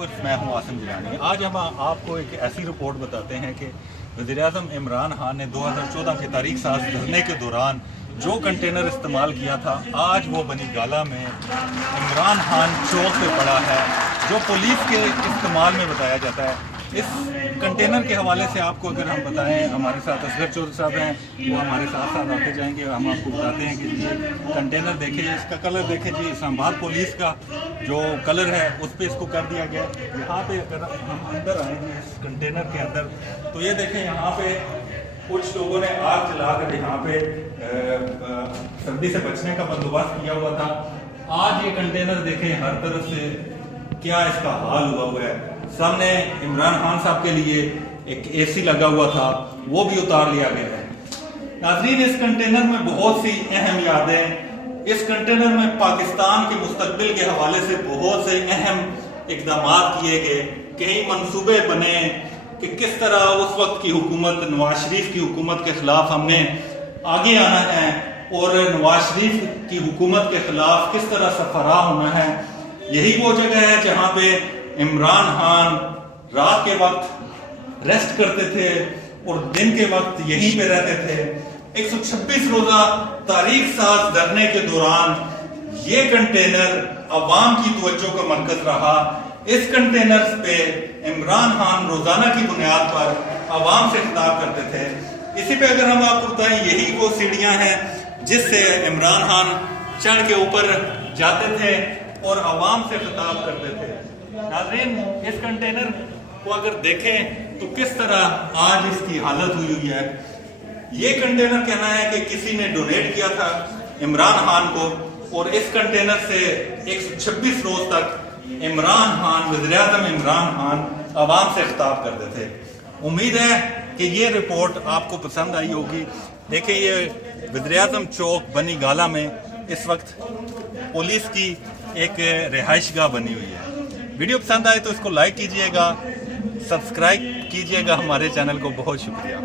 मैं हूं आसिम गिलानी। आज हम आपको एक ऐसी रिपोर्ट बताते हैं कि वज़ीर-ए-आज़म इमरान खान ने 2014 के तारीख साज धरने के दौरान जो कंटेनर इस्तेमाल किया था, आज वो बनी गाला में इमरान खान चौक पे पड़ा है, जो पुलिस के इस्तेमाल में बताया जाता है। इस कंटेनर के हवाले से आपको अगर हम बताएं, हमारे साथ असगर चौधरी साहब हैं, वो हमारे साथ साथ आते जाएंगे। हम आपको बताते हैं कि ये कंटेनर देखें, इसका कलर देखें जी, इस्लामाबाद पुलिस का जो कलर है उस पर इसको कर दिया गया। यहाँ पे अगर हम अंदर आएंगे इस कंटेनर के अंदर, तो ये देखें यहाँ पे कुछ लोगों ने आग जलाकर यहाँ पे सर्दी से बचने का बंदोबस्त किया हुआ था। आज ये कंटेनर देखें, हर तरफ से क्या इसका हाल हुआ है। सामने इमरान खान साहब के लिए एक एसी लगा हुआ था, वो भी उतार लिया गया है। नाज़रीन, इस कंटेनर में बहुत सी अहम यादें, इस कंटेनर में पाकिस्तान के मुस्तकबिल के हवाले से बहुत से अहम इकदाम किए गए, कई मंसूबे बने कि किस तरह उस वक्त की हुकूमत, नवाज शरीफ की हुकूमत के खिलाफ हमने आगे आना है और नवाज शरीफ की हुकूमत के खिलाफ किस तरह सफरा होना है। यही वो जगह है जहाँ पे इमरान खान रात के वक्त रेस्ट करते थे और दिन के वक्त यहीं पे रहते थे। 126 रोजा तारीख साज धरने के दौरान ये कंटेनर अवाम की तवज्जो का मरकज रहा। इस कंटेनर पे इमरान खान रोजाना की बुनियाद पर अवाम से खिताब करते थे। इसी पे अगर हम आपको बताएं, यही वो सीढ़ियां हैं जिससे इमरान खान चढ़ के ऊपर जाते थे और अवाम से खिताब करते थे। नाज़रीन, इस कंटेनर को अगर देखें तो किस तरह आज इसकी हालत हुई है। ये कंटेनर कहना है कि किसी ने डोनेट किया था इमरान खान को, और इस कंटेनर से 126 रोज तक इमरान खान, वज़ीर-ए-आज़म इमरान खान अवाम से खिताब करते थे। उम्मीद है कि ये रिपोर्ट आपको पसंद आई होगी। देखिए, ये वज़ीर-ए-आज़म चौक बनी गाला में इस वक्त पुलिस की एक रिहाइश गाह बनी हुई है। वीडियो पसंद आए तो इसको लाइक कीजिएगा, सब्सक्राइब कीजिएगा हमारे चैनल को। बहुत शुक्रिया।